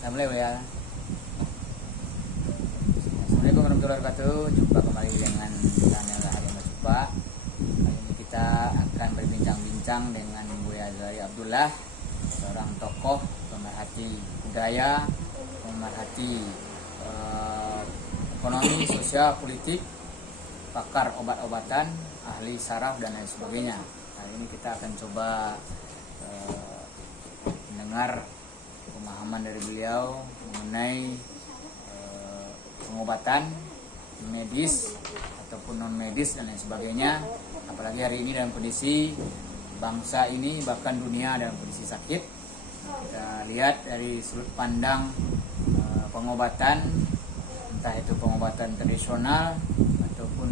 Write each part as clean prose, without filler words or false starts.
Kita mulai ya. Assalamualaikum warahmatullahi wabarakatuh. Jumpa kembali dengan channel Halim Coba. Kali ini kita akan berbincang-bincang dengan Buya Azhari Abdullah, seorang tokoh pemerhati budaya, pemerhati ekonomi, sosial, politik, pakar obat-obatan, ahli saraf dan lain sebagainya. Kali ini kita akan coba mendengar pemahaman dari beliau mengenai pengobatan medis ataupun non medis dan lain sebagainya. Apalagi hari ini dalam kondisi bangsa ini bahkan dunia dalam kondisi sakit. Kita lihat dari sudut pandang pengobatan, entah itu pengobatan tradisional ataupun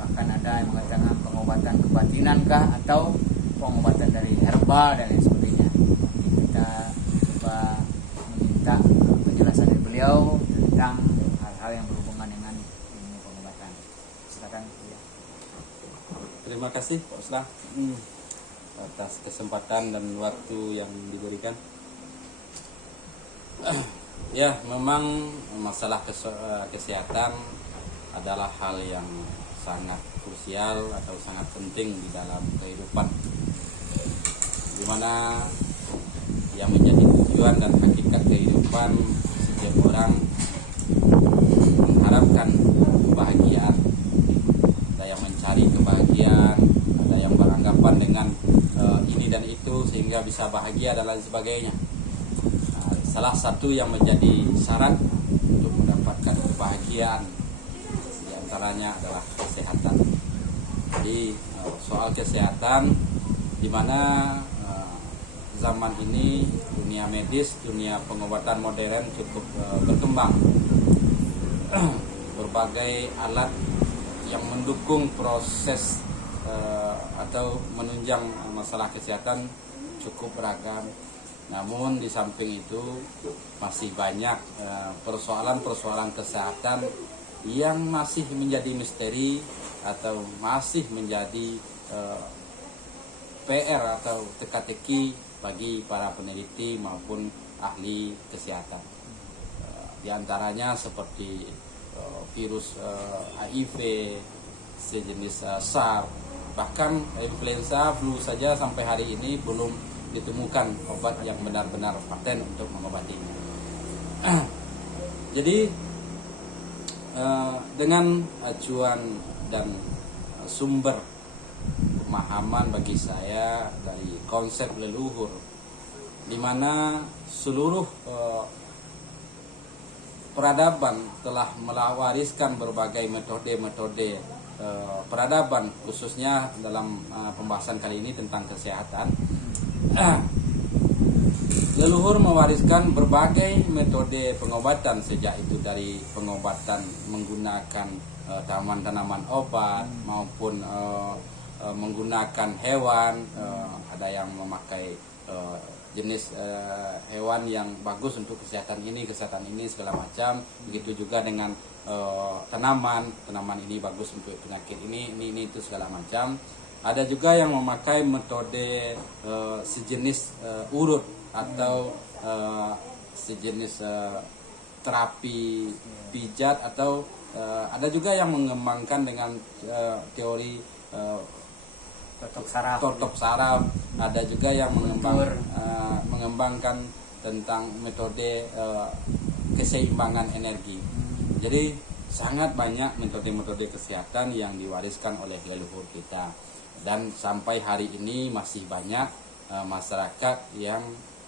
bahkan ada yang mengatakan pengobatan kebatinan kah atau pengobatan dari herbal dan lain sebagainya. Kita coba meminta penjelasan dari beliau tentang hal-hal yang berhubungan dengan ilmu pengobatan. Silakan. Terima kasih Pak Uslah atas kesempatan dan waktu yang diberikan. Ya, memang masalah kesehatan adalah hal yang sangat krusial atau sangat penting di dalam kehidupan, di mana yang menjadi tujuan dan hakikat kehidupan setiap orang mengharapkan kebahagiaan. Ada yang mencari kebahagiaan, ada yang beranggapan dengan ini dan itu sehingga bisa bahagia dan lain sebagainya. Salah satu yang menjadi syarat untuk mendapatkan kebahagiaan diantaranya adalah kesehatan. Jadi soal kesehatan, di mana zaman ini dunia medis, dunia pengobatan modern cukup berkembang. Berbagai alat yang mendukung proses atau menunjang masalah kesehatan cukup beragam. Namun di samping itu masih banyak persoalan-persoalan kesehatan yang masih menjadi misteri atau masih menjadi PR atau teka-teki bagi para peneliti maupun ahli kesehatan. Di antaranya seperti virus HIV, sejenis SARS, bahkan influenza, flu saja sampai hari ini belum ditemukan obat yang benar-benar paten untuk mengobatinya. Jadi dengan acuan dan sumber pemahaman bagi saya dari konsep leluhur, di mana seluruh peradaban telah mewariskan berbagai metode-metode peradaban, khususnya dalam pembahasan kali ini tentang kesehatan. Leluhur mewariskan berbagai metode pengobatan, sejak itu dari pengobatan menggunakan tanaman obat maupun menggunakan hewan. Ada yang memakai jenis hewan yang bagus untuk kesehatan ini segala macam. Begitu juga dengan tanaman ini bagus untuk penyakit ini itu segala macam. Ada juga yang memakai metode sejenis urut atau sejenis terapi pijat, atau ada juga yang mengembangkan dengan teori totok saraf. Ada juga yang mengembangkan tentang metode keseimbangan energi. Jadi sangat banyak metode-metode kesehatan yang diwariskan oleh leluhur kita. Dan sampai hari ini masih banyak masyarakat yang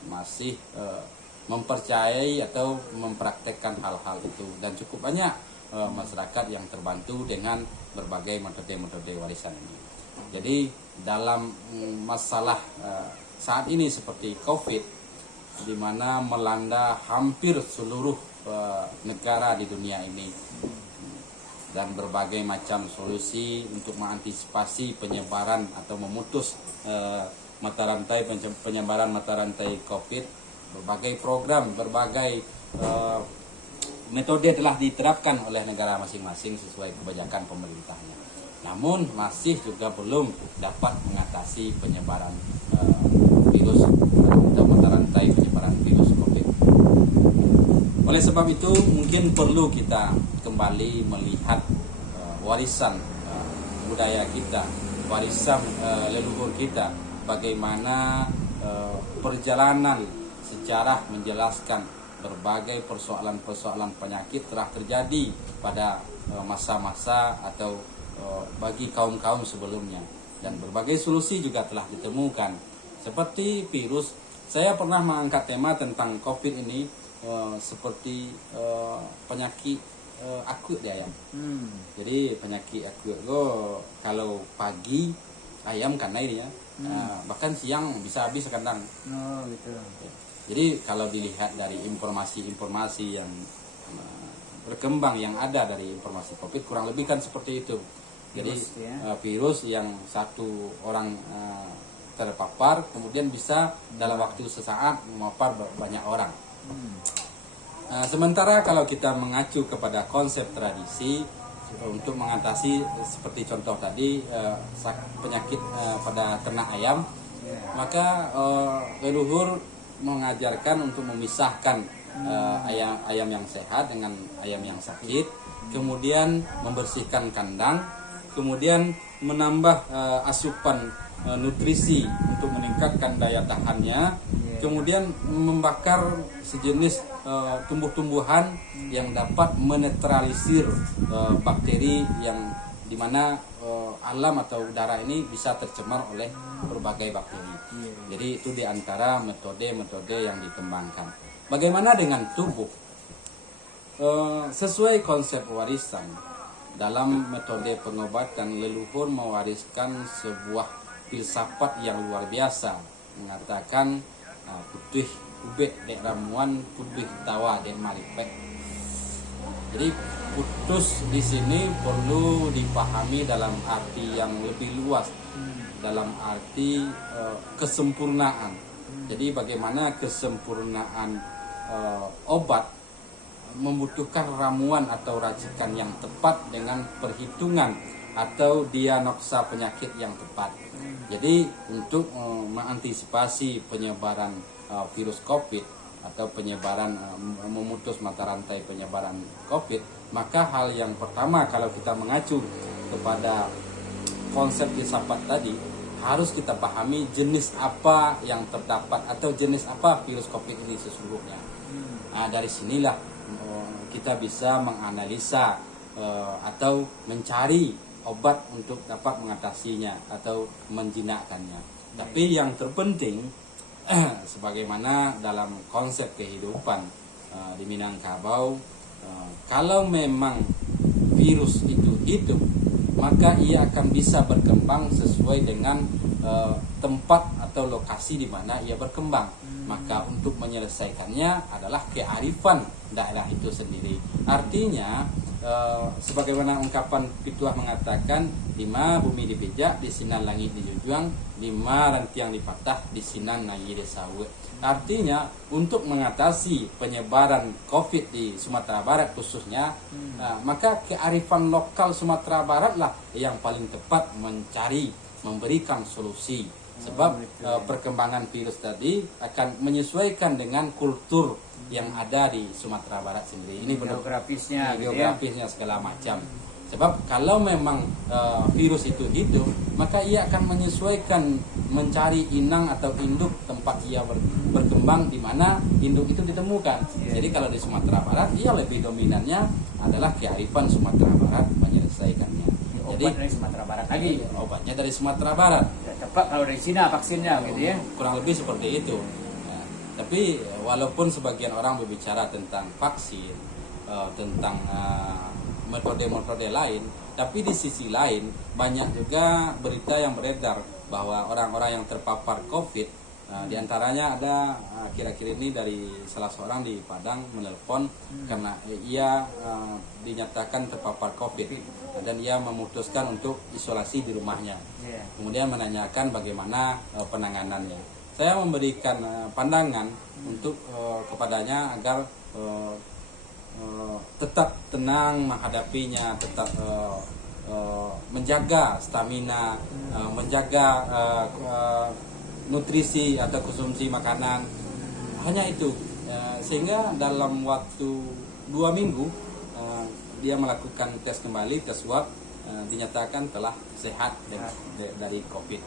masih mempercayai atau mempraktekkan hal-hal itu. Dan cukup banyak masyarakat yang terbantu dengan berbagai metode-metode warisan ini. Jadi dalam masalah saat ini seperti COVID, di mana melanda hampir seluruh negara di dunia ini, dan berbagai macam solusi untuk mengantisipasi penyebaran atau memutus penyebaran mata rantai COVID. Berbagai program, berbagai metode telah diterapkan oleh negara masing-masing sesuai kebijakan pemerintahnya. Namun masih juga belum dapat mengatasi penyebaran virus atau mata rantai penyebaran virus COVID. Oleh sebab itu mungkin perlu kita kembali melihat warisan budaya kita, warisan leluhur kita, bagaimana perjalanan sejarah menjelaskan berbagai persoalan-persoalan penyakit telah terjadi pada masa-masa atau bagi kaum-kaum sebelumnya, dan berbagai solusi juga telah ditemukan. Seperti virus, saya pernah mengangkat tema tentang COVID ini seperti penyakit akut di ayam. Jadi penyakit akut lo kalau pagi ayam kena ini ya, bahkan siang bisa habis kandang. Oh gitu. Jadi kalau dilihat dari informasi-informasi yang berkembang yang ada dari informasi COVID, kurang lebih kan seperti itu. Jadi virus yang satu orang terpapar kemudian bisa dalam waktu sesaat memapar banyak orang. Sementara kalau kita mengacu kepada konsep tradisi untuk mengatasi seperti contoh tadi penyakit pada ternak ayam, maka leluhur mengajarkan untuk memisahkan ayam yang sehat dengan ayam yang sakit, kemudian membersihkan kandang, kemudian menambah asupan nutrisi untuk meningkatkan daya tahannya, kemudian membakar sejenis tumbuh-tumbuhan yang dapat menetralisir bakteri yang dimana alam atau udara ini bisa tercemar oleh berbagai bakteri. Jadi itu diantara metode-metode yang dikembangkan. Bagaimana dengan tubuh? Sesuai konsep warisan, dalam metode pengobatan leluhur mewariskan sebuah filsafat yang luar biasa, mengatakan putih ubek dek ramuan, putih tawa dek malipek. Jadi putus di sini perlu dipahami dalam arti yang lebih luas, dalam arti kesempurnaan. Jadi bagaimana kesempurnaan obat membutuhkan ramuan atau racikan yang tepat dengan perhitungan atau diagnosa penyakit yang tepat. Jadi untuk mengantisipasi penyebaran virus COVID atau penyebaran memutus mata rantai penyebaran COVID, maka hal yang pertama kalau kita mengacu kepada konsep filsafat tadi, harus kita pahami jenis apa yang terdapat atau jenis apa virus COVID ini sesungguhnya. Nah, dari sinilah kita bisa menganalisa atau mencari obat untuk dapat mengatasinya atau menjinakkannya. Tapi yang terpenting sebagaimana dalam konsep kehidupan di Minangkabau, kalau memang virus itu hidup, maka ia akan bisa berkembang sesuai dengan tempat atau lokasi di mana ia berkembang. Maka untuk menyelesaikannya adalah kearifan daerah itu sendiri. Artinya sebagaimana ungkapan Pituah mengatakan, 5 bumi dipijak, di sinan langit dijunjung, 5 rantiang dipatah, di sinan nayi desawe. Artinya untuk mengatasi penyebaran COVID di Sumatera Barat khususnya, maka kearifan lokal Sumatera Barat lah yang paling tepat memberikan solusi. Sebab perkembangan virus tadi akan menyesuaikan dengan kultur yang ada di Sumatera Barat sendiri. Ini geografisnya, geografisnya segala macam. Sebab kalau memang virus itu hidup, maka ia akan menyesuaikan mencari inang atau induk tempat ia berkembang di mana induk itu ditemukan. Jadi kalau di Sumatera Barat, ia lebih dominannya adalah kearifan Sumatera Barat menyelesaikannya. Jadi dari Sumatera Barat lagi. Obatnya dari Sumatera Barat. Tepat kalau dari Cina vaksinnya gitu ya. Kurang lebih seperti itu. Ya, tapi walaupun sebagian orang berbicara tentang vaksin, tentang metode-metode lain, tapi di sisi lain banyak juga berita yang beredar bahwa orang-orang yang terpapar COVID, diantaranya ada kira-kira ini dari salah seorang di Padang menelpon karena ia dinyatakan terpapar COVID dan ia memutuskan untuk isolasi di rumahnya. Kemudian menanyakan bagaimana penanganannya. Saya memberikan pandangan untuk kepadanya agar tetap tenang menghadapinya, tetap menjaga stamina, menjaga nutrisi atau konsumsi makanan. Hanya itu. sehingga dalam waktu 2 minggu dia melakukan tes kembali, tes swab, dinyatakan telah sehat dari COVID.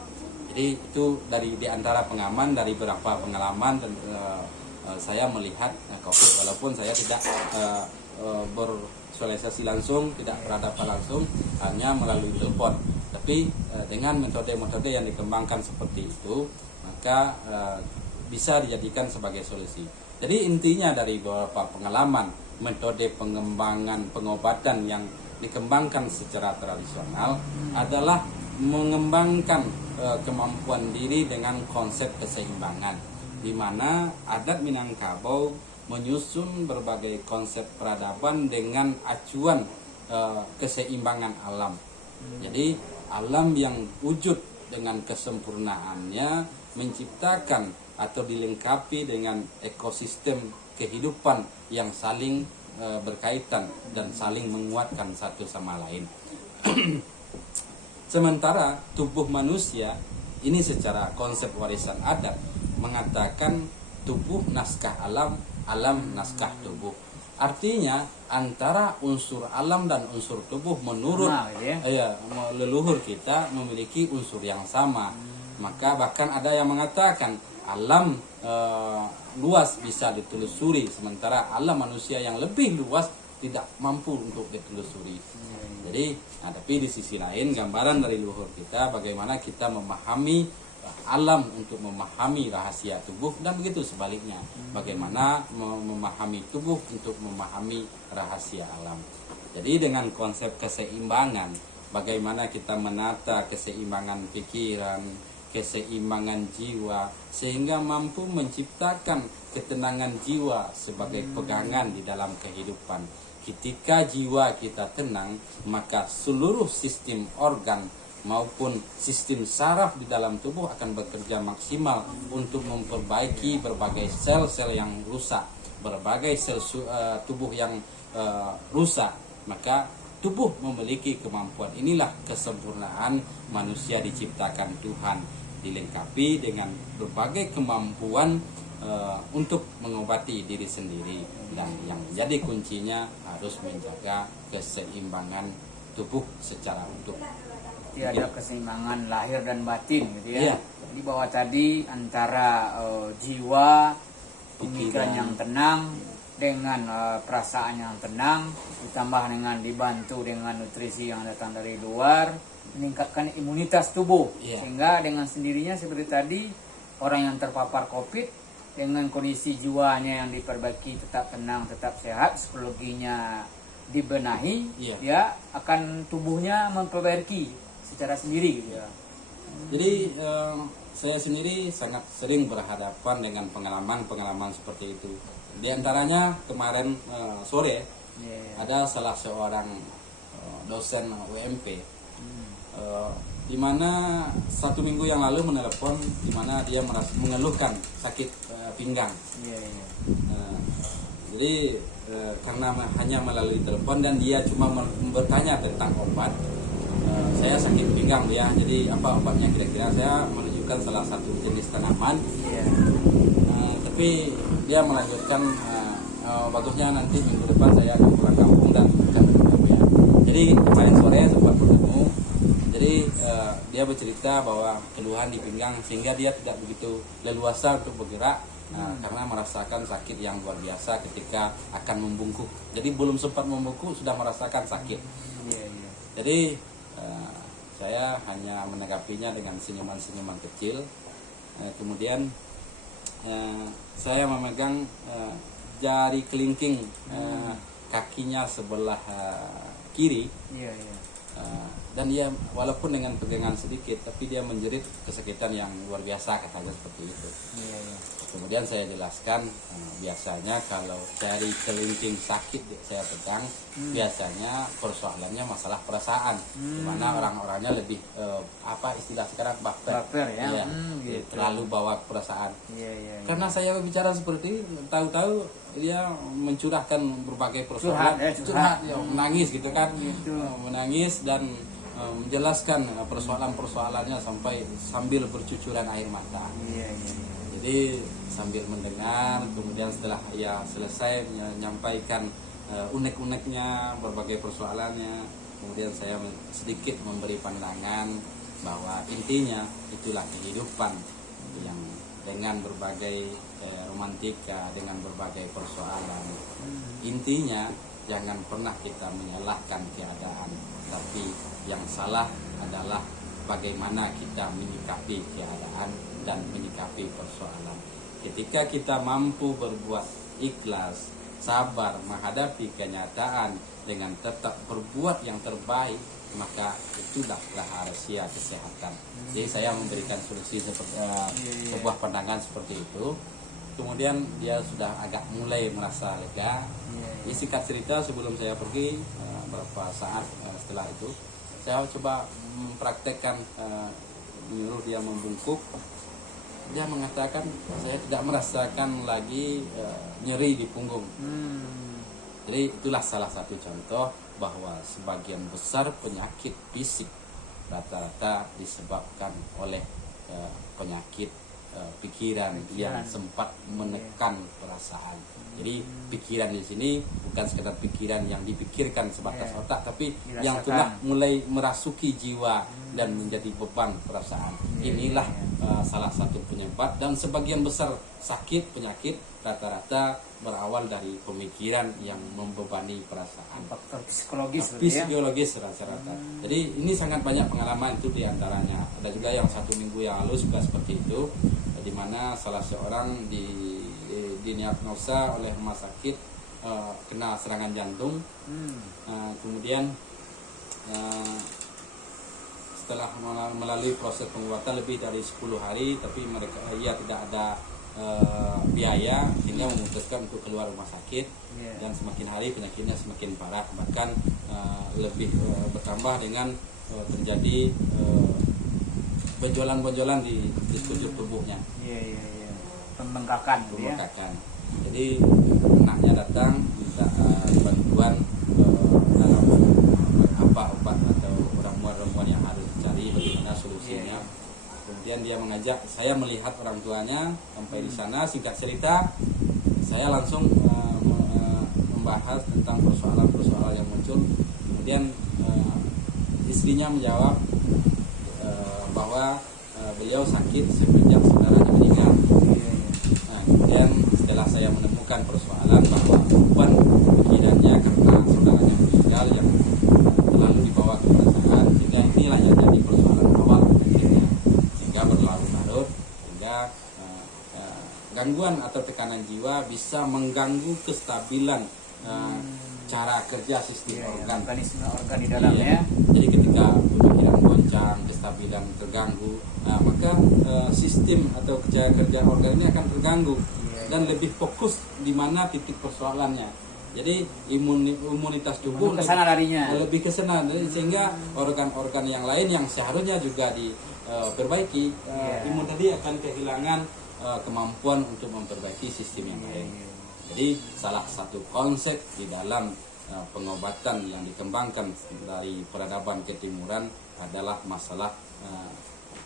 Jadi itu di antara pengaman dari beberapa pengalaman dan saya melihat COVID, walaupun saya tidak bersosialisasi langsung, tidak berhadapan langsung, hanya melalui telepon. Tapi dengan metode-metode yang dikembangkan seperti itu, maka bisa dijadikan sebagai solusi. Jadi intinya dari beberapa pengalaman, metode pengembangan pengobatan yang dikembangkan secara tradisional adalah mengembangkan kemampuan diri dengan konsep keseimbangan, di mana adat Minangkabau menyusun berbagai konsep peradaban dengan acuan keseimbangan alam. Jadi alam yang wujud dengan kesempurnaannya menciptakan atau dilengkapi dengan ekosistem kehidupan yang saling berkaitan dan saling menguatkan satu sama lain. Sementara tubuh manusia ini secara konsep warisan adat mengatakan tubuh naskah alam, alam naskah tubuh. Artinya antara unsur alam dan unsur tubuh menurut leluhur kita memiliki unsur yang sama. Maka bahkan ada yang mengatakan alam luas bisa ditelusuri, sementara alam manusia yang lebih luas tidak mampu untuk ditelusuri. Jadi, tapi di sisi lain gambaran dari leluhur kita bagaimana kita memahami alam untuk memahami rahasia tubuh, dan begitu sebaliknya, bagaimana memahami tubuh untuk memahami rahasia alam. Jadi dengan konsep keseimbangan, bagaimana kita menata keseimbangan pikiran, keseimbangan jiwa, sehingga mampu menciptakan ketenangan jiwa sebagai pegangan di dalam kehidupan. Ketika jiwa kita tenang, maka seluruh sistem organ maupun sistem saraf di dalam tubuh akan bekerja maksimal untuk memperbaiki berbagai sel-sel yang rusak, berbagai sel tubuh yang rusak. Maka tubuh memiliki kemampuan. Inilah kesempurnaan manusia diciptakan Tuhan, dilengkapi dengan berbagai kemampuan untuk mengobati diri sendiri, dan yang menjadi kuncinya harus menjaga keseimbangan tubuh secara utuh. Jadi ada keseimbangan lahir dan batin gitu ya. Jadi bahwa tadi antara jiwa, pemikiran yang tenang dengan perasaan yang tenang, ditambah dengan dibantu dengan nutrisi yang datang dari luar, meningkatkan imunitas tubuh. Sehingga dengan sendirinya seperti tadi, orang yang terpapar COVID dengan kondisi jiwanya yang diperbaiki, tetap tenang, tetap sehat, psikologinya dibenahi, dia akan tubuhnya memperbaiki secara sendiri gitu ya. Jadi saya sendiri sangat sering berhadapan dengan pengalaman-pengalaman seperti itu. Di antaranya kemarin sore ada salah seorang dosen UMP di mana 1 minggu yang lalu menelepon, di mana dia mengeluhkan sakit pinggang. Jadi karena hanya melalui telepon dan dia cuma bertanya tentang obat, saya sakit pinggang ya, jadi apa obatnya kira-kira. Saya menunjukkan salah satu jenis tanaman, tapi dia melanjutkan bagusnya nanti minggu depan saya akan pulang kampung dan akan ya. Jadi kemarin sore sempat bertemu. Jadi dia bercerita bahwa keluhan di pinggang sehingga dia tidak begitu leluasa untuk bergerak karena merasakan sakit yang luar biasa ketika akan membungkuk. Jadi belum sempat membungkuk sudah merasakan sakit. Jadi saya hanya menanggapinya dengan senyuman-senyuman kecil. Kemudian saya memegang jari kelingking kakinya sebelah kiri. Dan dia walaupun dengan pegangan sedikit, tapi dia menjerit kesakitan yang luar biasa, katanya seperti itu. Kemudian saya jelaskan, biasanya kalau jari kelingking sakit saya pegang, biasanya persoalannya masalah perasaan, dimana orang-orangnya lebih apa istilah sekarang baper ya, gitu. Terlalu bawa perasaan. Karena saya bicara seperti itu, tahu-tahu dia mencurahkan berbagai persoalan, curhat ya, menangis gitu kan, menangis dan menjelaskan persoalan-persoalannya sambil bercucuran air mata. Jadi sambil mendengar, kemudian setelah ia selesai menyampaikan unek-uneknya, berbagai persoalannya, kemudian saya sedikit memberi pandangan bahwa intinya itulah kehidupan yang dengan berbagai romantika, dengan berbagai persoalan. Intinya jangan pernah kita menyalahkan keadaan, tapi yang salah adalah bagaimana kita menyikapi keadaan dan menyikapi persoalan. Ketika kita mampu berbuat ikhlas, sabar menghadapi kenyataan dengan tetap berbuat yang terbaik, maka itulah rahasia kesehatan. Jadi saya memberikan solusi seperti sebuah pandangan seperti itu. Kemudian dia sudah agak mulai merasa lega. Di singkat cerita, sebelum saya pergi beberapa saat setelah itu, saya coba mempraktekkan, menyuruh dia membungkuk. Dia mengatakan saya tidak merasakan lagi nyeri di punggung. Jadi itulah salah satu contoh bahwa sebagian besar penyakit fisik rata-rata disebabkan oleh penyakit pikiran yang sempat menekan perasaan. Jadi pikiran di sini bukan sekedar pikiran yang dipikirkan sebatas otak, tapi yang telah mulai merasuki jiwa dan menjadi beban perasaan. Inilah salah satu penyebab, dan sebagian besar sakit penyakit rata-rata berawal dari pemikiran yang membebani perasaan. Faktor psikologis, Psikologis rata-rata. Jadi ini sangat banyak pengalaman itu diantaranya. Ada juga yang 1 minggu yang lalu juga seperti itu, di mana salah seorang didiagnosa oleh rumah sakit kena serangan jantung. Kemudian setelah melalui proses pengobatan lebih dari 10 hari, tapi ia tidak ada biaya, sehingga memutuskan untuk keluar rumah sakit. Dan semakin hari penyakitnya semakin parah, bahkan lebih bertambah dengan terjadi benjolan-benjolan di sekujur tubuhnya. Pembengkakan. Jadi anaknya datang minta bantuan dalam apa obat atau ramuan-ramuan yang harus dicari, bagaimana solusinya. Kemudian dia mengajak saya melihat orang tuanya sampai di sana. Singkat cerita, saya langsung membahas tentang persoalan-persoalan yang muncul. Kemudian istrinya menjawab bahwa beliau sakit semenjak saudaranya meninggal. Kemudian setelah saya menemukan persoalan bahwa beban pikirannya karena saudaranya meninggal yang terlalu dibawa ke perasaan, sehingga inilah yang jadi persoalan awal pikirnya, sehingga berlarut-larut, sehingga gangguan atau tekanan jiwa bisa mengganggu kestabilan cara kerja sistem organ, mekanisme organ di dalamnya. Jadi ketika pemikiran goncang, kestabilan terganggu, maka sistem atau kerja organ ini akan terganggu dan lebih fokus di mana titik persoalannya. Jadi imunitas tubuh lebih ke sana, sehingga organ-organ yang lain yang seharusnya juga diperbaiki, imun tadi akan kehilangan kemampuan untuk memperbaiki sistem yang lain. Jadi salah satu konsep di dalam pengobatan yang dikembangkan dari peradaban ketimuran adalah masalah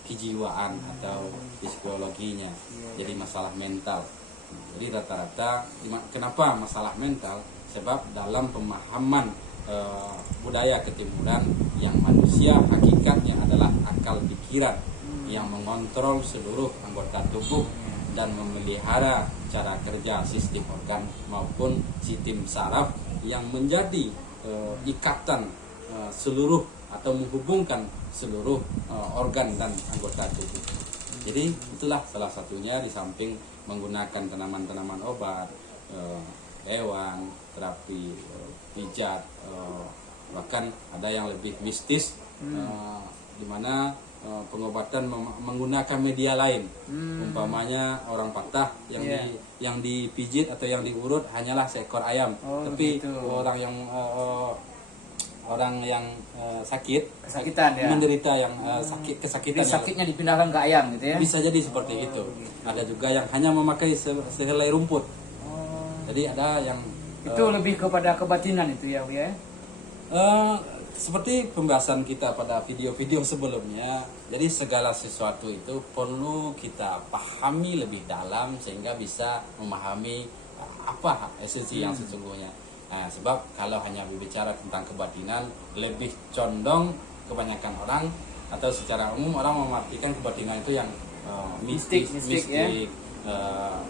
kejiwaan atau psikologinya. Jadi masalah mental. Jadi rata-rata kenapa masalah mental? Sebab dalam pemahaman budaya ketimuran, yang manusia hakikatnya adalah akal pikiran yang mengontrol seluruh anggota tubuh dan memelihara cara kerja sistem organ maupun sistem saraf yang menjadi ikatan seluruh atau menghubungkan seluruh organ dan anggota tubuh. Jadi itulah salah satunya, di samping menggunakan tanaman-tanaman obat, hewan, terapi pijat, bahkan ada yang lebih mistis, di mana pengobatan menggunakan media lain. Umpamanya orang patah yang dipijit atau yang diurut hanyalah seekor ayam, tapi gitu. orang yang kesakitan menderita yang kesakitan. Jadi sakitnya dipindahkan ke ayam gitu ya. Bisa jadi seperti itu. Gitu. Ada juga yang hanya memakai sehelai rumput. Jadi ada yang itu lebih kepada kebatinan itu ya. seperti pembahasan kita pada video-video sebelumnya, jadi segala sesuatu itu perlu kita pahami lebih dalam sehingga bisa memahami apa esensi yang sesungguhnya. Nah, sebab kalau hanya berbicara tentang kebatinan, lebih condong kebanyakan orang atau secara umum orang memartikan kebatinan itu yang mistik, ya.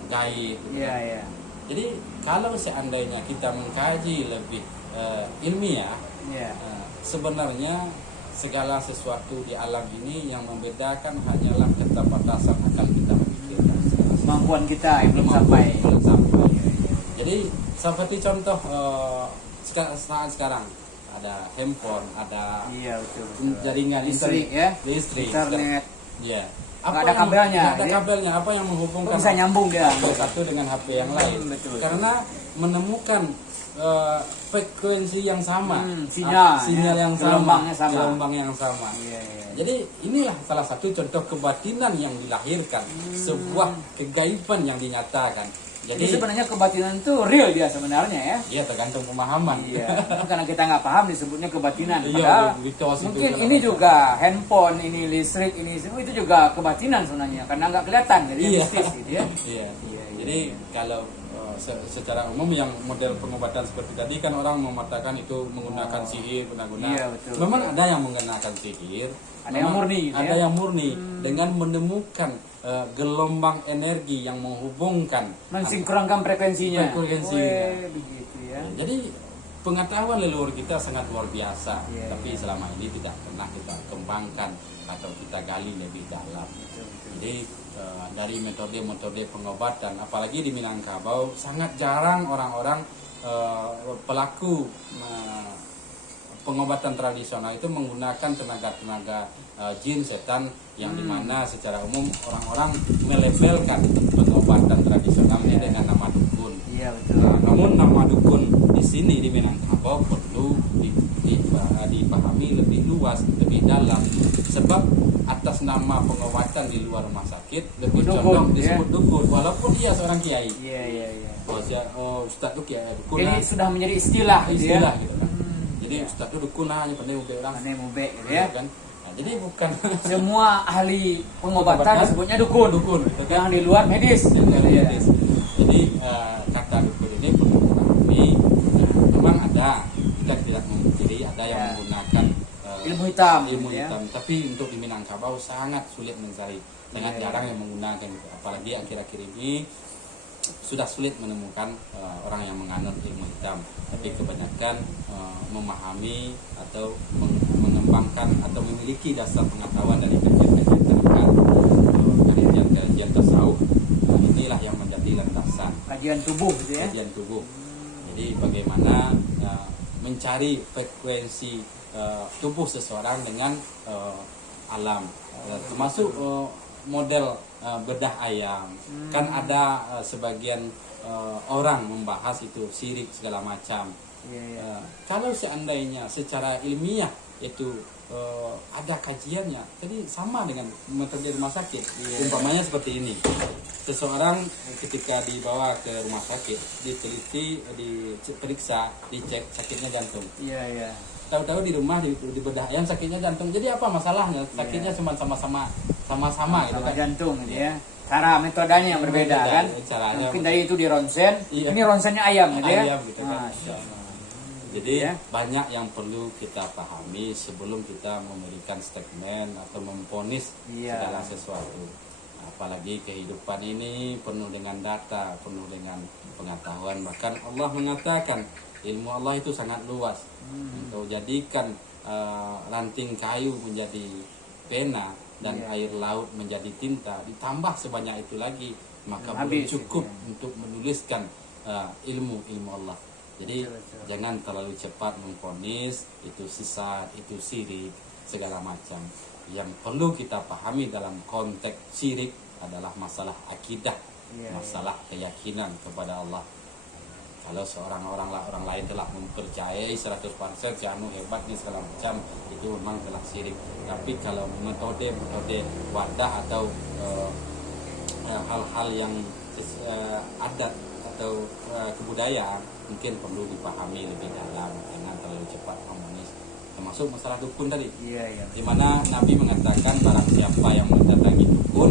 gaib. Iya. Jadi kalau seandainya kita mengkaji lebih ilmiah, Iya. sebenarnya segala sesuatu di alam ini yang membedakan hanyalah keterbatasan akal kita memikirkan. Kemampuan kita yang belum sampai. Belum sampai. Jadi seperti contoh saat sekarang ada handphone, ada Iya, betul. jaringan Listrik ya. listrik, Internet. Iya. Nggak ada kabelnya, Nggak ada ya? kabelnya. Apa yang menghubungkan Bisa nyambung dia. HP satu dengan HP yang lain? Betul. Karena menemukan frekuensi yang sama, sinyal, yang gelombangnya sama, sama. gelombang yang sama. Iya. Jadi inilah salah satu contoh kebatinan yang dilahirkan, sebuah kegaiban yang dinyatakan. Jadi Jadi sebenarnya kebatinan itu real dia sebenarnya ya. ya tergantung pemahaman. Iya. Karena kita nggak paham disebutnya kebatinan. Iya, Padahal mitos itu mungkin segala ini macam. juga handphone, ini listrik, ini semua itu juga kebatinan sebenarnya karena nggak kelihatan jadi Iya. mistis gitu ya. Iya. Iya. Jadi kalau secara umum yang model pengobatan seperti tadi kan orang mengatakan itu menggunakan sihir, guna-guna. Iya, betul. Memang ada yang menggunakan sihir, Ada yang memang murni gitu ada ya. yang murni dengan menemukan gelombang energi yang menghubungkan Mensinkronkan frekuensinya. Frekuensinya. Weh, begitu ya. Jadi pengetahuan leluhur kita sangat luar biasa, Iya, tapi selama ini tidak pernah kita kembangkan atau kita gali lebih dalam. Betul. Jadi dari metode-metode pengobatan, apalagi di Minangkabau, sangat jarang orang-orang pelaku pengobatan tradisional itu menggunakan tenaga-tenaga jin setan yang dimana secara umum orang-orang melabelkan pengobatan tradisional ini dengan nama dukun. Iya, betul. Namun nama dukun di sini di Minangkabau perlu dipahami lebih luas, lebih dalam, sebab atas nama pengobatan di luar rumah sakit lebih Dukun, condong ya. disebut dukun, walaupun dia seorang kiai. Iya. Ustaz itu kiai dukun. Ini sudah menjadi istilah gitu ya. Istilah gitu kan. Jadi ustaz itu dukun hanya pandai ube orang. Aneh mube gitu Ya ya. kan. Nah, jadi bukan Semua ahli pengobatan Pengobatan disebutnya dukun. dukun. Gitu kan. Yang di luar medis. Jadi, Iya. jadi kata dukun ini perlu dipahami. Memang ada, kita tidak memungkiri ada yang Ya. menggunakan Ilmu hitam, ilmu gitu ya. hitam. Tapi untuk di Minangkabau sangat sulit mencari, sangat Iya, jarang yang menggunakan itu. Apalagi akhir-akhir ini sudah sulit menemukan orang yang menganut ilmu hitam. Tapi kebanyakan memahami atau mengembangkan atau memiliki dasar pengetahuan dari kajian-kajian tarikat, kajian tasawuf. Inilah yang menjadi landasan Kajian tubuh gitu ya. kajian tubuh. Jadi bagaimana mencari frekuensi tubuh seseorang dengan alam, termasuk model bedah ayam. Kan ada sebagian orang membahas itu sirik segala macam. Iya. Kalau seandainya secara ilmiah itu ada kajiannya, jadi sama dengan metode rumah sakit. Umpamanya seperti ini, seseorang ketika dibawa ke rumah sakit, diteliti, diperiksa, dicek sakitnya jantung. Iya. Tahu-tahu di rumah di bedah ayam sakitnya jantung. Jadi apa masalahnya? Sakitnya cuma sama-sama gitu Sama kan. jantung gitu ya. Cara metodenya yang berbeda Berbeda, kan. caranya. Mungkin tadi itu di ronsen, Iya. ini ronsennya ayam gitu ya. Ayam gitu kan. Masya Allah. Jadi Ya. banyak yang perlu kita pahami sebelum kita memberikan statement atau memponis Iya. segala sesuatu. Apalagi kehidupan ini penuh dengan data, penuh dengan pengetahuan. Bahkan Allah mengatakan ilmu Allah itu sangat luas. Engkau jadikan ranting kayu menjadi pena dan Iya. air laut menjadi tinta, ditambah sebanyak itu lagi, maka belum Habis cukup itu ya. untuk menuliskan ilmu Allah. Jadi Betul. jangan terlalu cepat memvonis itu sesat, itu syirik, segala macam. Yang perlu kita pahami dalam konteks syirik adalah masalah akidah, Iya, masalah keyakinan kepada Allah. Kalau orang lain telah mempercayai 100% si anu hebat nih segala macam, itu memang telah syirik. Tapi kalau metode wadah atau hal-hal yang adat atau kebudayaan mungkin perlu dipahami lebih dalam, jangan terlalu cepat harmonis. termasuk masalah dukun tadi. Iya. Di mana Nabi mengatakan barang siapa yang mendatangi dukun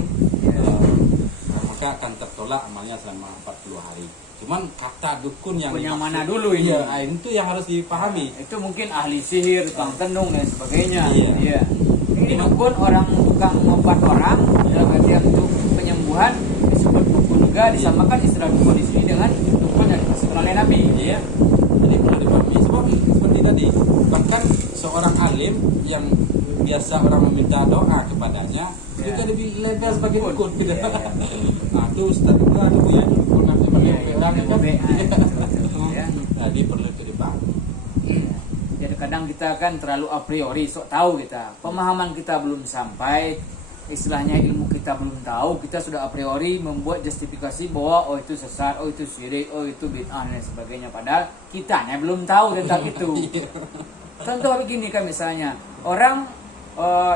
maka akan tertolak amalnya selama 40 hari. Cuman kata dukun yang Dukun yang dimaksud- mana dulu ini? Iya, itu yang harus dipahami. Itu mungkin ahli sihir, tukang tenung dan sebagainya. Iya. Ini dukun orang tukang ngobat orang, dalam artian untuk penyembuhan disebut dukun juga, disamakan istilah dukun di sini dengan dukun yang dimaksudkan oleh Nabi. Iya. Jadi perlu dipahami sebab seperti tadi, bahkan seorang alim yang biasa orang meminta doa kepadanya juga lebih level sebagai dukun gitu. Iya. Nah, itu Ustaz itu ada punya dukun nanti Iya, orang iya, kan. betul, ya. Jadi perlu itu dipahami. Iya. Jadi kadang kita kan terlalu a priori, sok tahu kita. Pemahaman kita belum sampai, istilahnya ilmu kita belum tahu, kita sudah a priori membuat justifikasi bahwa oh itu sesat, oh itu syirik, oh itu bid'ah dan sebagainya. Padahal kitanya belum tahu tentang itu. Contoh begini kan misalnya, orang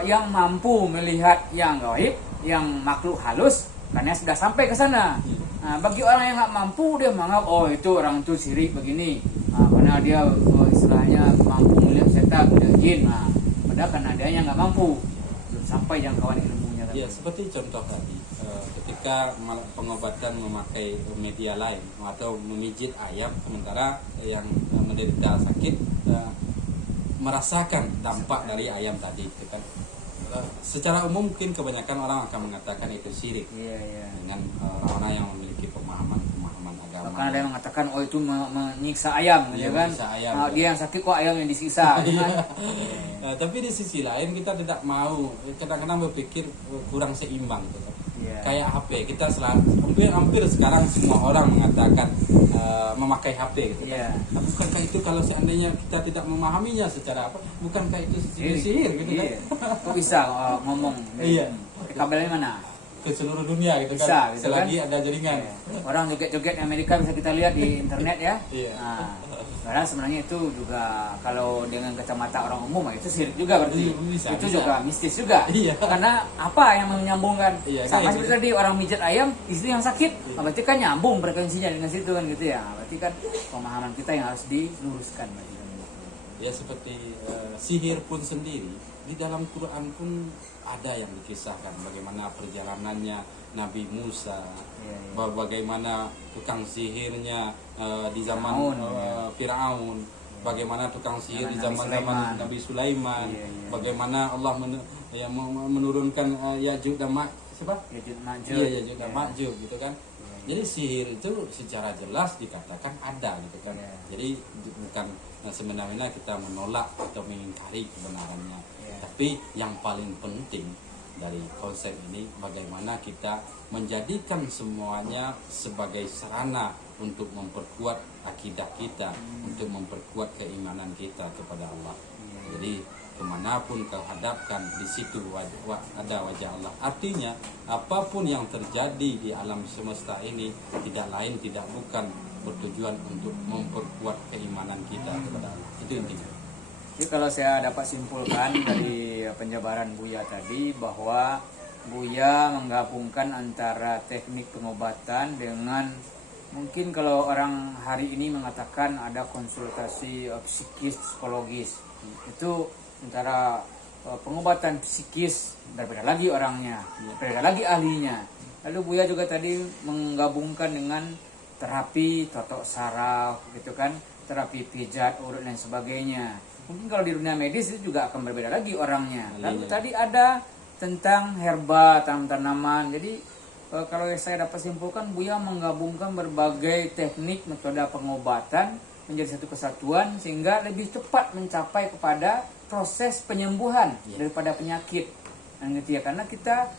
yang mampu melihat yang gaib, yang makhluk halus, karena sudah sampai ke sana. Nah, bagi orang yang nggak mampu, dia menganggap oh itu orang itu syirik begini. Nah, karena dia istilahnya mampu melihat setan, melihat jin. Nah, padahal karena dia yang nggak mampu, belum sampai jangkauan ilmunya. Ya, seperti contoh tadi, ketika pengobatan memakai media lain atau memijit ayam, sementara yang menderita sakit merasakan dampak dari ayam tadi, itu kan. Secara umum mungkin kebanyakan orang akan mengatakan itu syirik. Iya. Dengan orang-orang yang memiliki pemahaman agama. Bahkan ada yang mengatakan oh itu menyiksa ayam, Iya, gitu kan? menyiksa ayam, Nah, ya. dia yang sakit kok ayam yang disiksa, gitu kan? Tapi di sisi lain kita tidak mau, kadang-kadang berpikir kurang seimbang gitu kan. Iya. Kayak HP, kita hampir sekarang semua orang mengatakan memakai HP gitu kan. Iya. Tapi bukankah itu kalau seandainya kita tidak memahaminya secara apa, bukankah itu sihir gitu kan? Iya. Kok bisa ngomong? Iya. Pakai kabelnya mana? Ke seluruh dunia gitu Bisa, kan. gitu Selagi kan? ada jaringan. Orang joget-joget di Amerika bisa kita lihat di internet ya. Iya. Nah, padahal sebenarnya itu juga kalau dengan kacamata orang umum itu syirik juga berarti. Iya, bisa, itu bisa. juga mistis juga. Iya. Karena apa yang menyambungkan? Iya, Sama kayak seperti gitu. tadi orang mijat ayam, istri yang sakit. Iya. Nah, berarti kan nyambung frekuensinya dengan situ kan gitu ya. Berarti kan pemahaman kita yang harus diluruskan berarti. Ya seperti sihir pun sendiri di dalam Quran pun ada yang dikisahkan bagaimana perjalanannya Nabi Musa, Iya. bagaimana tukang sihirnya di zaman Firaun, ya. Firaun, bagaimana tukang sihir di Nabi zaman Sulaiman. Nabi Sulaiman, Iya. bagaimana Allah menurunkan Ya'juj dan siapa? Ya'juj Ma'juj. Iya, Ya'juj dan Iya. Ma'juj gitu kan. Jadi sihir itu secara jelas dikatakan ada gitu kan. Iya. Jadi bukan semena-mena kita menolak atau mengingkari kebenarannya. Iya. Tapi yang paling penting dari konsep ini bagaimana kita menjadikan semuanya sebagai sarana untuk memperkuat akidah kita, untuk memperkuat keimanan kita kepada Allah. Jadi kemanapun kau hadapkan, di situ ada wajah Allah. Artinya apapun yang terjadi di alam semesta ini tidak lain tidak bukan bertujuan untuk memperkuat keimanan kita kepada Allah. Itu intinya. Jadi kalau saya dapat simpulkan dari penjabaran Buya tadi bahwa Buya menggabungkan antara teknik pengobatan dengan mungkin kalau orang hari ini mengatakan ada konsultasi psikis psikologis. Itu antara pengobatan psikis berbeda lagi orangnya, berbeda lagi ahlinya. Lalu Buya juga tadi menggabungkan dengan terapi totok saraf gitu kan, terapi pijat, urut dan sebagainya. Mungkin kalau di dunia medis itu juga akan berbeda lagi orangnya. Lalu tadi ada tentang herba, tanaman. Jadi kalau saya dapat simpulkan, Buya menggabungkan berbagai teknik metode pengobatan menjadi satu kesatuan sehingga lebih cepat mencapai kepada proses penyembuhan daripada penyakit. Nah, gitu ya, karena kita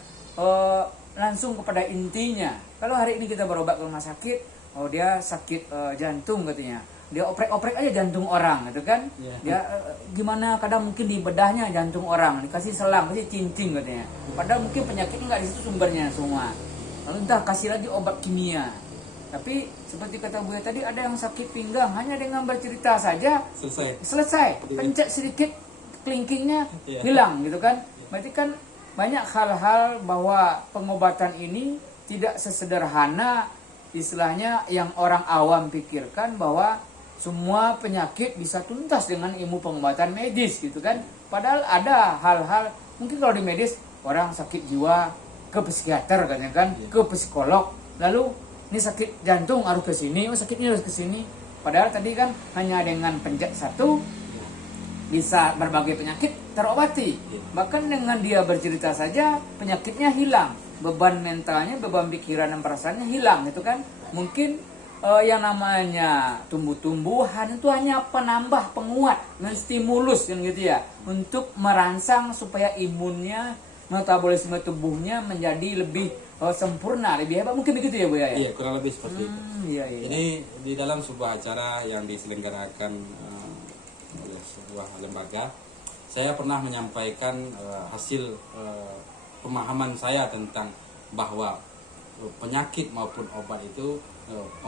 langsung kepada intinya. Kalau hari ini kita berobat ke rumah sakit, oh dia sakit jantung katanya, dia oprek-oprek aja jantung orang gitu kan. Dia gimana, kadang mungkin di bedahnya jantung orang dikasih selang, kasih cincin katanya, padahal mungkin penyakitnya nggak di situ sumbernya semua. Lalu entah kasih lagi obat kimia. Tapi seperti kata Buya tadi, ada yang sakit pinggang hanya dengan bercerita saja selesai, pencet sedikit kelingkingnya hilang gitu kan. Berarti kan banyak hal-hal bahwa pengobatan ini tidak sesederhana istilahnya yang orang awam pikirkan, bahwa semua penyakit bisa tuntas dengan ilmu pengobatan medis gitu kan. Padahal ada hal-hal mungkin kalau di medis orang sakit jiwa ke psikiater katanya kan, ke psikolog, lalu ini sakit jantung harus ke sini, oh sakitnya harus ke sini. Padahal tadi kan hanya dengan pencet satu bisa berbagai penyakit terobati. Bahkan dengan dia bercerita saja penyakitnya hilang, beban mentalnya, beban pikiran dan perasaannya hilang gitu kan. Mungkin yang namanya tumbuh-tumbuhan itu hanya penambah, penguat, menstimulus kan gitu ya, untuk merangsang supaya imunnya, metabolisme tubuhnya menjadi lebih sempurna, lebih hebat, mungkin begitu ya Bu ya? Iya, kurang lebih seperti itu. Iya. Ini di dalam sebuah acara yang diselenggarakan oleh sebuah lembaga, saya pernah menyampaikan hasil pemahaman saya tentang bahwa penyakit maupun obat itu 85%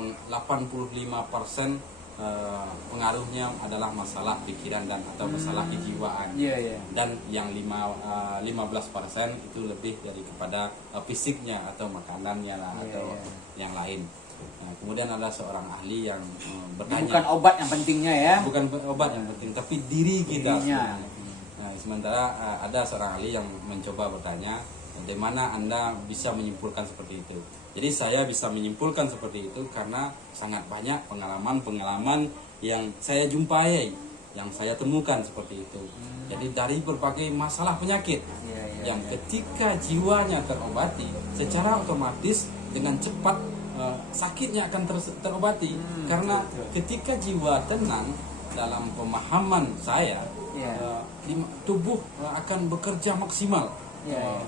pengaruhnya adalah masalah pikiran dan atau masalah kejiwaan. Dan yang 15% itu lebih dari kepada fisiknya atau makanannya lah atau yang lain. Nah, kemudian ada seorang ahli yang bertanya, bukan obat yang pentingnya ya, bukan obat yang penting, tapi diri kita. Nah, sementara ada seorang ahli yang mencoba bertanya, bagaimana Anda bisa menyimpulkan seperti itu? Jadi saya bisa menyimpulkan seperti itu karena sangat banyak pengalaman-pengalaman yang saya jumpai, yang saya temukan seperti itu. Jadi dari berbagai masalah penyakit yang ketika jiwanya terobati, secara otomatis dengan cepat sakitnya akan terobati. Karena ketika jiwa tenang, dalam pemahaman saya, tubuh akan bekerja maksimal.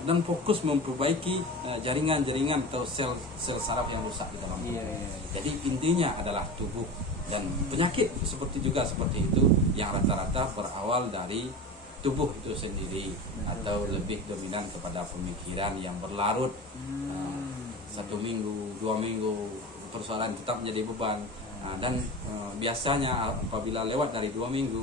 Dan fokus memperbaiki jaringan-jaringan atau sel saraf yang rusak di dalam tubuh. Jadi intinya adalah tubuh, dan penyakit seperti itu yang rata-rata berawal dari tubuh itu sendiri atau lebih dominan kepada pemikiran yang berlarut 1 minggu, 2 minggu persoalan tetap menjadi beban. Dan biasanya apabila lewat dari 2 minggu,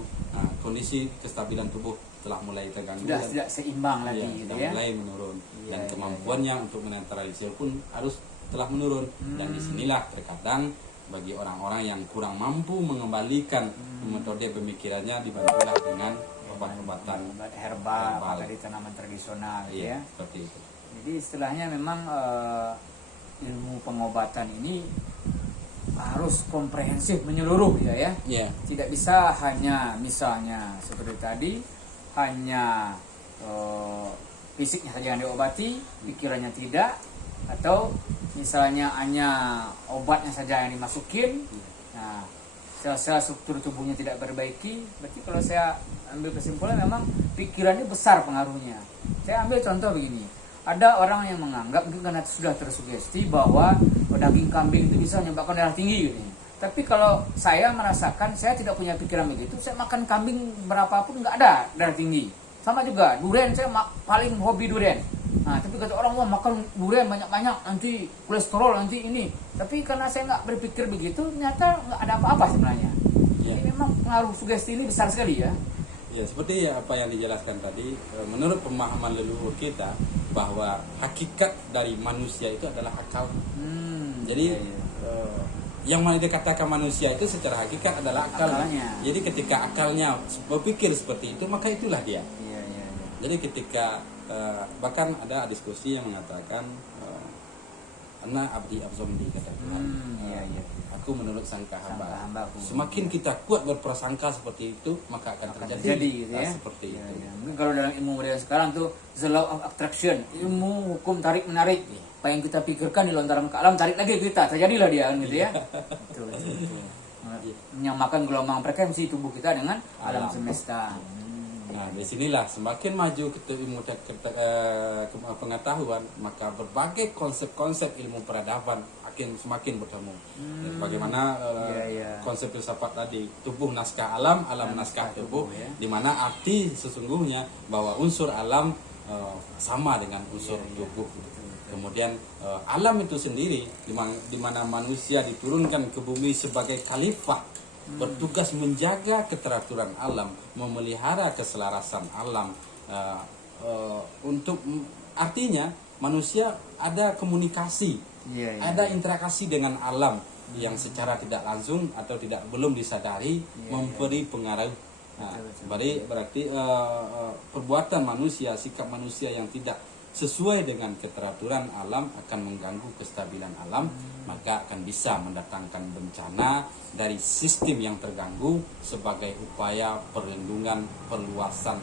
kondisi kestabilan tubuh telah mulai terganggu, tidak seimbang lagi gitu ya, mulai menurun, dan kemampuannya untuk menetralisir pun harus telah menurun. Dan disinilah terkadang bagi orang-orang yang kurang mampu mengembalikan metode pemikirannya, dibantulah dengan obat-obatan herbal dari tanaman tradisional gitu ya. Seperti itu. Jadi istilahnya memang ilmu pengobatan ini harus komprehensif, menyeluruh ya. Tidak bisa hanya misalnya seperti tadi hanya fisiknya saja yang diobati, pikirannya tidak, atau misalnya hanya obatnya saja yang dimasukin. Nah, sel-sel struktur tubuhnya tidak perbaiki. Berarti kalau saya ambil kesimpulan memang pikirannya besar pengaruhnya. Saya ambil contoh begini. Ada orang yang menganggap mungkin karena sudah tersugesti bahwa daging kambing itu bisa menyebabkan darah tinggi gitu. Tapi kalau saya merasakan, saya tidak punya pikiran begitu, saya makan kambing berapapun nggak ada darah tinggi. Sama juga durian, saya paling hobi durian. Nah, tapi kata orang, wah makan durian banyak-banyak nanti kolesterol, nanti ini. Tapi karena saya nggak berpikir begitu, ternyata nggak ada apa-apa sebenarnya. Jadi memang pengaruh sugesti ini besar sekali ya. Ya, seperti apa yang dijelaskan tadi, menurut pemahaman leluhur kita bahwa hakikat dari manusia itu adalah akal. Jadi yang mana dikatakan manusia itu secara hakikat adalah akalnya. Jadi ketika akalnya berpikir seperti itu, maka itulah dia. Jadi ketika bahkan ada diskusi yang mengatakan Ana abdi abzomdi kata Tuhan. Aku menurut sangka hambaku. Semakin kita kuat berprasangka seperti itu, maka akan terjadi gitu ya. Seperti itu. Mungkin kalau dalam ilmu modern sekarang tuh the law of attraction, ilmu hukum tarik menarik. Apa yang kita pikirkan dilontarkan ke alam, tarik lagi kita, terjadilah dia gitu ya. Betul. Menyamakan gelombang frekuensi tubuh kita dengan alam semesta. Nah, disinilah semakin maju ilmu pengetahuan, maka berbagai konsep-konsep ilmu peradaban akan semakin bertemu. Bagaimana konsep filsafat tadi, tubuh naskah alam, alam naskah tubuh, di mana arti sesungguhnya bahwa unsur alam sama dengan unsur tubuh. Kemudian alam itu sendiri, di mana manusia diturunkan ke bumi sebagai khalifah, bertugas menjaga keteraturan alam, memelihara keselarasan alam. Untuk artinya manusia ada komunikasi, ada interaksi dengan alam, yang secara tidak langsung atau belum disadari Iya, memberi pengaruh. Nah, berarti perbuatan manusia, sikap manusia yang tidak sesuai dengan keteraturan alam akan mengganggu kestabilan alam, maka akan bisa mendatangkan bencana dari sistem yang terganggu sebagai upaya perlindungan, perluasan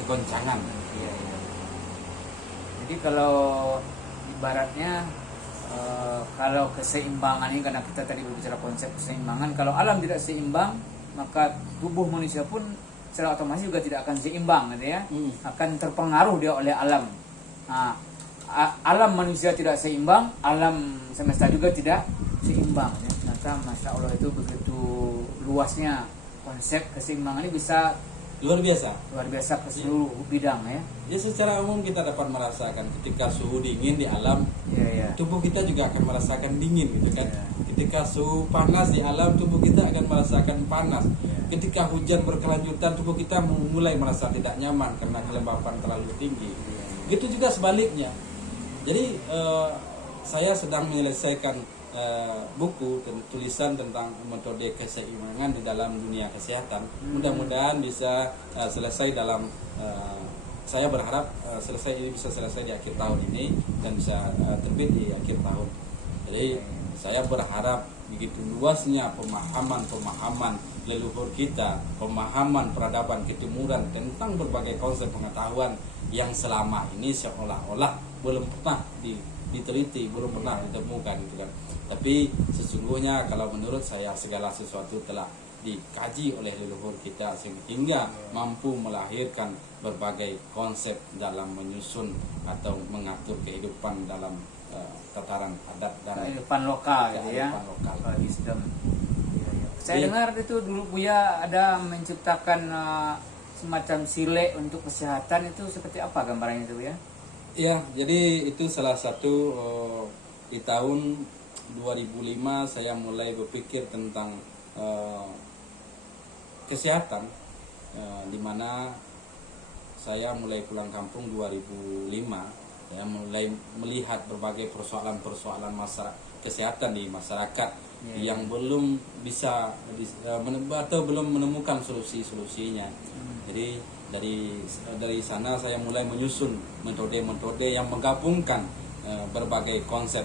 kegoncangan. Iya, iya. Jadi kalau ibaratnya kalau keseimbangan ini, karena kita tadi berbicara konsep keseimbangan, kalau alam tidak seimbang maka tubuh manusia pun secara otomatis juga tidak akan seimbang, gitu ya. Akan terpengaruh dia oleh alam. Nah, alam manusia tidak seimbang, alam semesta juga tidak seimbang. Ya. Ternyata Masya Allah itu begitu luasnya konsep keseimbangan ini, bisa Luar biasa. ke seluruh bidang ya. Ya, secara umum kita dapat merasakan ketika suhu dingin di alam, tubuh kita juga akan merasakan dingin, gitu kan. Ketika suhu panas di alam, tubuh kita akan merasakan panas. Ketika hujan berkelanjutan, tubuh kita mulai merasa tidak nyaman karena kelembapan terlalu tinggi. Gitu juga sebaliknya. Jadi saya sedang menyelesaikan buku tulisan tentang metode keseimbangan di dalam dunia kesehatan. Mudah-mudahan bisa selesai dalam saya berharap ini bisa selesai di akhir tahun ini dan bisa terbit di akhir tahun. Jadi saya berharap begitu luasnya pemahaman leluhur kita, pemahaman peradaban ketimuran tentang berbagai konsep pengetahuan yang selama ini seolah-olah belum pernah diteliti, belum pernah ditemukan, gitu kan. Tapi sesungguhnya kalau menurut saya segala sesuatu telah dikaji oleh leluhur kita sehingga mampu melahirkan berbagai konsep dalam menyusun atau mengatur kehidupan dalam tataran adat dan kehidupan lokal, gitu ya. Wisdom. Saya dengar itu dulu Buya ada menciptakan semacam sile untuk kesehatan, itu seperti apa gambarannya itu ya? Iya, jadi itu salah satu di tahun 2005 saya mulai berpikir tentang kesehatan, di mana saya mulai pulang kampung 2005, ya, mulai melihat berbagai persoalan-persoalan kesehatan di masyarakat yang belum bisa atau belum menemukan solusinya. Jadi dari sana saya mulai menyusun metode-metode yang menggabungkan berbagai konsep,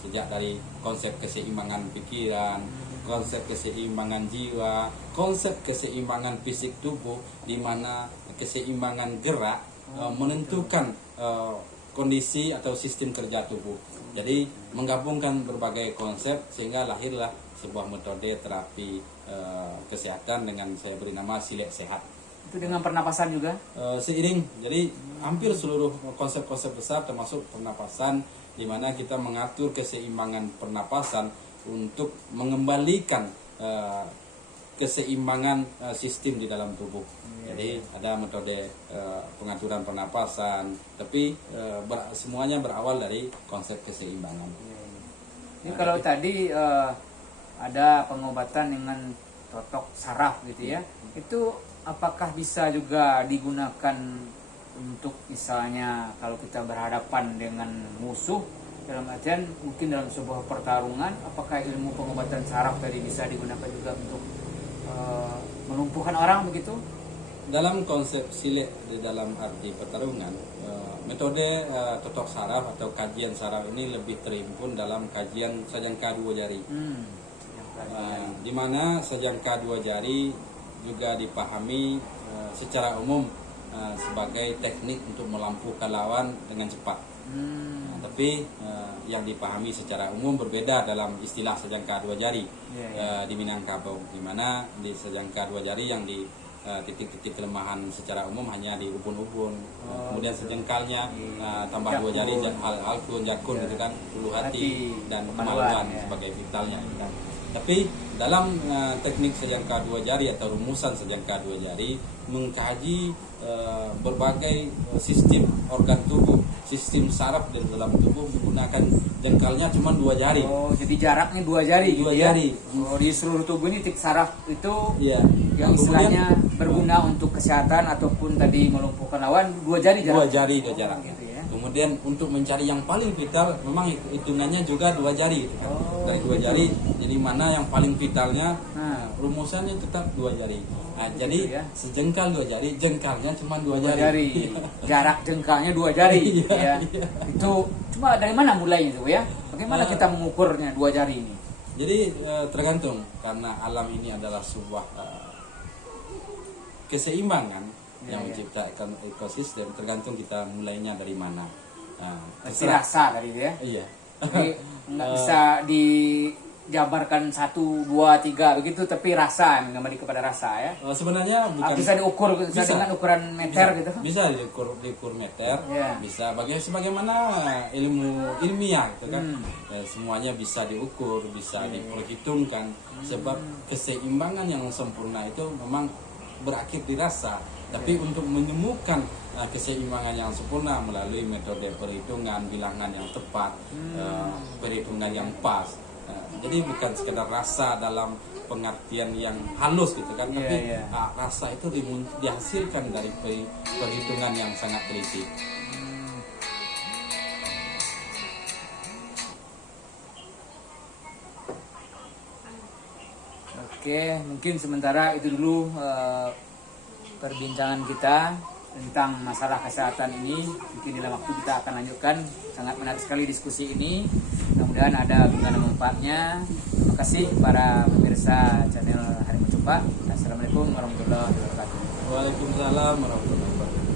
sejak dari konsep keseimbangan pikiran, konsep keseimbangan jiwa, konsep keseimbangan fisik tubuh, di mana keseimbangan gerak menentukan kondisi atau sistem kerja tubuh. Jadi menggabungkan berbagai konsep sehingga lahirlah sebuah metode terapi kesehatan dengan saya beri nama Silek Sehat. Itu dengan pernapasan juga? Seiring, jadi hampir seluruh konsep-konsep besar termasuk pernapasan, di mana kita mengatur keseimbangan pernapasan untuk mengembalikan keseimbangan sistem di dalam tubuh. Jadi ada metode pengaturan pernapasan, tapi semuanya berawal dari konsep keseimbangan. Ini kalau tadi ada pengobatan dengan totok saraf, gitu ya, itu apakah bisa juga digunakan untuk misalnya kalau kita berhadapan dengan musuh, dalam artian mungkin dalam sebuah pertarungan, apakah ilmu pengobatan saraf tadi bisa digunakan juga untuk melumpuhkan orang begitu? Dalam konsep silet di dalam arti pertarungan, metode totok saraf atau kajian saraf ini lebih terhimpun dalam kajian sajangka dua jari. Di mana sajangka dua jari juga dipahami secara umum sebagai teknik untuk melumpuhkan lawan dengan cepat. Tapi yang dipahami secara umum berbeda dalam istilah sajangka dua jari di Minangkabau, di mana di sajangka dua jari yang di titik-titik kelemahan secara umum hanya di ubun-ubun, kemudian sejengkalnya tambah dua jari, alkun, jakun, gitu kan, ulu hati dan kemaluan sebagai vitalnya, gitu kan. Tapi dalam teknik sejangka dua jari atau rumusan sejangka dua jari mengkaji berbagai sistem organ tubuh, sistem saraf di dalam tubuh menggunakan jengkalnya cuma dua jari. Oh, jadi jaraknya dua jari. Dua gitu jari. Ya? Oh, di seluruh tubuh ini titik saraf itu yang kemudian, istilahnya berguna untuk kesehatan ataupun tadi melumpuhkan lawan, dua jari jarak. Dua jari jarak. Gitu ya. Kemudian untuk mencari yang paling vital, memang hitungannya juga 2 jari. Gitu kan. Dari 2 jari, jadi mana yang paling vitalnya, Nah, rumusannya tetap 2 jari. Nah, jadi ya. sejengkal 2 jari, jengkalnya cuma 2 2 jari. jari. Jarak jengkalnya 2 jari. Iya, Ya. iya. Itu cuma dari mana mulainya itu ya? Bagaimana Nah, kita mengukurnya 2 jari ini? Jadi tergantung, karena alam ini adalah sebuah keseimbangan Ya, yang ya. menciptakan ekosistem, tergantung kita mulainya dari mana. Nah, Pasti terserah. rasa tadi itu ya. Iya. Jadi nggak bisa dijabarkan 1, 2, 3 begitu, tapi rasa mengembali kepada rasa ya. Sebenarnya bukan Bisa diukur bisa dengan ukuran meter bisa, gitu. bisa diukur meter, Iya. bisa sebagaimana ilmu ilmiah gitu kan. Hmm. Semuanya bisa diukur, bisa diperhitungkan, sebab keseimbangan yang sempurna itu memang berakhir di rasa. Tapi untuk menemukan keseimbangan yang sempurna melalui metode perhitungan, bilangan yang tepat, perhitungan yang pas. Jadi bukan sekedar rasa dalam pengertian yang halus gitu kan, Iya, tapi iya. rasa itu dihasilkan dari perhitungan yang sangat teliti. Oke, mungkin sementara itu dulu perbincangan kita tentang masalah kesehatan ini. Mungkin dalam waktu kita akan lanjutkan. Sangat menarik sekali diskusi ini. Mudah-mudahan ada guna manfaatnya. Terima kasih para pemirsa channel Harimau Cepat. Assalamualaikum warahmatullahi wabarakatuh. Waalaikumsalam warahmatullahi wabarakatuh.